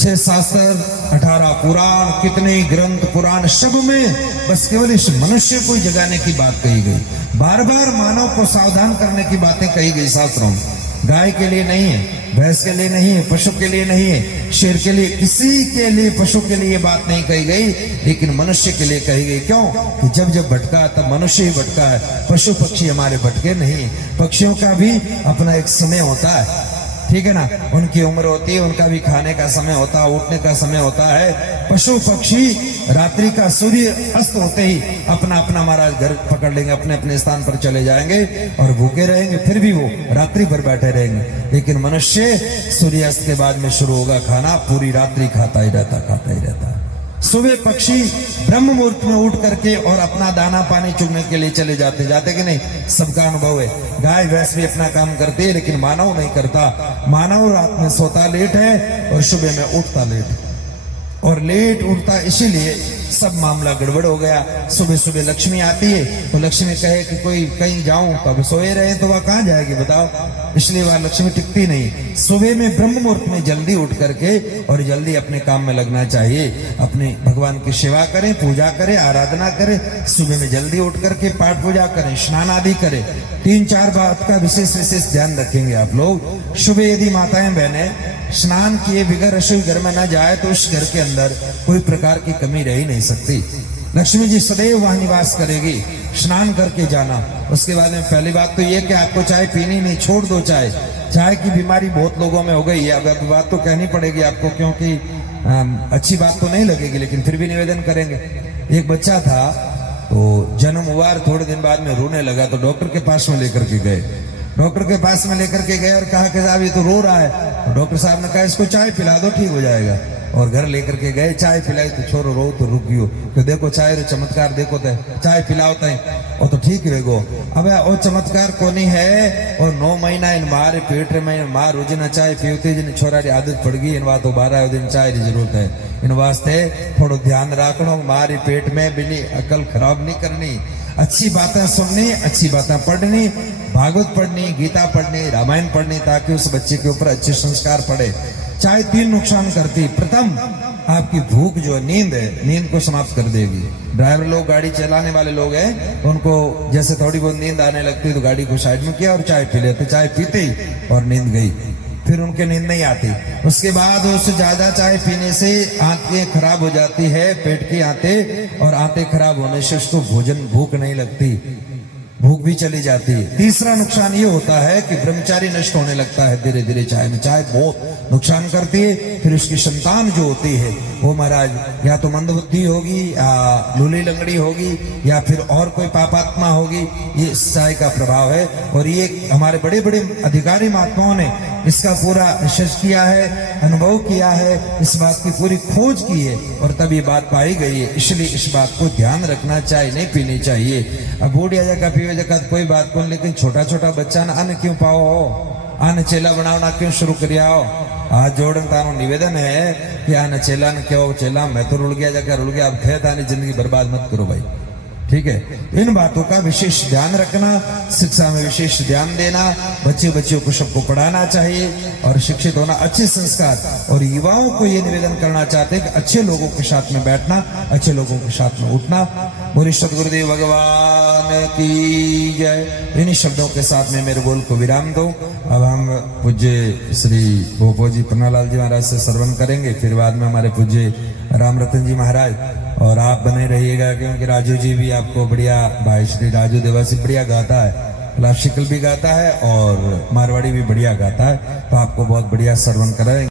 6 शास्त्र 18 पुराण, कितने ग्रंथ पुराण, सब में बस केवल इस मनुष्य को जगाने की बात कही गई। बार बार मानव को सावधान करने की बातें कही गई शास्त्रों में। गाय के लिए नहीं है, भैंस के लिए नहीं है, पशु के लिए नहीं है, शेर के लिए, किसी के लिए, पशु के लिए बात नहीं कही गई, लेकिन मनुष्य के लिए कही गई। क्यों? कि जब जब भटका तब मनुष्य ही भटका है, पशु पक्षी हमारे भटके नहीं। पक्षियों का भी अपना एक समय होता है, ठीक है ना, उनकी उम्र होती है, उनका भी खाने का समय होता है, उठने का समय होता है। पशु पक्षी रात्रि का सूर्य अस्त होते ही अपना अपना महाराज घर पकड़ लेंगे, अपने अपने स्थान पर चले जाएंगे और भूखे रहेंगे, फिर भी वो रात्रि भर बैठे रहेंगे। लेकिन मनुष्य सूर्यास्त के बाद में शुरू होगा खाना, पूरी रात्रि खाता ही रहता। सुबह पक्षी ब्रह्म मुहूर्त में उठ करके और अपना दाना पानी चुगने के लिए चले जाते कि नहीं, सबका अनुभव है। गाय भैंस भी अपना काम करती है, लेकिन मानव नहीं करता। मानव रात में सोता लेट है और सुबह में उठता लेट है, और लेट उठता इसीलिए सब मामला गड़बड़ हो गया। सुबह सुबह लक्ष्मी आती है तो लक्ष्मी कहे कि कोई कहीं जाऊं, कब सोए रहे तो वह कहां जाएगी बताओ, इसलिए वह लक्ष्मी टिकती नहीं। सुबह में ब्रह्म मुहूर्त में जल्दी उठ करके और जल्दी अपने काम में लगना चाहिए। अपने भगवान की सेवा करें, पूजा करें, आराधना करें, सुबह में जल्दी उठ करके पाठ पूजा करें, स्नान आदि करें। 3-4 बात का विशेष ध्यान रखेंगे आप लोग। सुबह यदि माताएं बहनें स्नान किए बगैर रसोई घर में न जाए तो उस घर के अंदर कोई प्रकार की कमी रह ही नहीं सकती। लक्ष्मी जी सदैव वहां निवास करेगी। स्नान करके जाना। उसके बाद में पहली बात तो ये कि आपको चाय पीनी नहीं, छोड़ दो चाय। चाय की बीमारी बहुत लोगों में हो गई है। अब बात तो कहनी पड़ेगी आपको, क्योंकि अच्छी बात तो नहीं लगेगी, लेकिन फिर भी निवेदन करेंगे। एक बच्चा था तो जन्म हुआ, थोड़े दिन बाद में रोने लगा, तो डॉक्टर के पास में लेकर के गए। डॉक्टर के पास में लेकर के गए और कहा कि साहब ये तो रो रहा है। तो डॉक्टर साहब ने कहा इसको चाय पिला दो, ठीक हो जाएगा। और घर लेकर के गए, चाय पिलाई तो छोरो रो तो रुक गयो, तो देखो चाय रो चमत्कार देखो, ते चाय पिलाओ तय और तो ठीक रहेगो। अब वो चमत्कार कोनी है, और 9 महीना इन मारे पेट में मां रोज न चाय पीवती, जिन छोरा री आदत पड़ गई, इन बात 12 दिन चाय की जरूरत है। इन वास्ते थोड़ा ध्यान रखना, मारी पेट में बिनी अकल खराब नहीं करनी, अच्छी बातें सुननी, अच्छी बातें पढ़नी, भागवत पढ़नी, गीता पढ़नी, रामायण पढ़नी, ताकि उस बच्चे के ऊपर अच्छे संस्कार पड़े। चाय 3 नुकसान करती। प्रथम, आपकी भूख जो नींद है, नींद को समाप्त कर देगी। ड्राइवर लोग, गाड़ी चलाने वाले लोग हैं, उनको जैसे थोड़ी बहुत नींद आने लगती तो गाड़ी को साइड में किया और चाय पी लेते, चाय पीते ही और नींद गई, फिर उनके नींद नहीं आती। उसके बाद उससे ज्यादा चाय पीने से आंतें खराब हो जाती है, पेट की आंतें, और आंतें खराब होने से उसको भूख नहीं लगती, भूख भी चली जाती है। तीसरा नुकसान ये होता है कि ब्रह्मचारी नष्ट होने लगता है धीरे धीरे। चाय में चाय बहुत नुकसान करती है। फिर उसकी संतान जो होती है वो महाराज या तो मंदबुद्धि होगी, या लूली लंगड़ी होगी, या फिर और कोई पापात्मा होगी। ये इस चाय का प्रभाव है, और ये हमारे बड़े बड़े अधिकारी महात्माओं ने इसका पूरा रिसर्च किया है, अनुभव किया है, इस बात की पूरी खोज की है, और तब ये बात पाई गई है। इसलिए इस बात को ध्यान रखना, चाय नहीं पीनी चाहिए। अब बूढ़िया जगह पीवे जगह कोई बात कौन, लेकिन छोटा छोटा बच्चा ना अन्न क्यों पाओ हो, आन चेला बनावना क्यों शुरू करिया हो। आज जोड़न तानो निवेदन है कि आन चेला ने क्यों, चेला मैं तो रुल गया जगह रुल गया, अब थे तानी जिंदगी बर्बाद मत करो भाई, ठीक है। इन बातों का विशेष ध्यान रखना, शिक्षा में विशेष ध्यान देना, बच्चियों को सबको पढ़ाना चाहिए और शिक्षित होना, अच्छे संस्कार। और युवाओं को ये निवेदन करना चाहते हैं कि अच्छे लोगों के साथ में बैठना, अच्छे लोगों के साथ में उठना। बोले सतगुरुदेव भगवान की जय। इन्हीं शब्दों के साथ में मेरे बोल को विराम दो। अब हम पूज्य श्री भोपो जी पन्नालाल जी महाराज से श्रवण करेंगे, फिर बाद में हमारे पूज्य राम रतन जी महाराज। और आप बने रहिएगा, क्योंकि राजू जी भी आपको बढ़िया, भाई श्री राजू देवासी बढ़िया गाता है, क्लासिकल भी गाता है और मारवाड़ी भी बढ़िया गाता है, तो आपको बहुत बढ़िया श्रवण कराएंगे।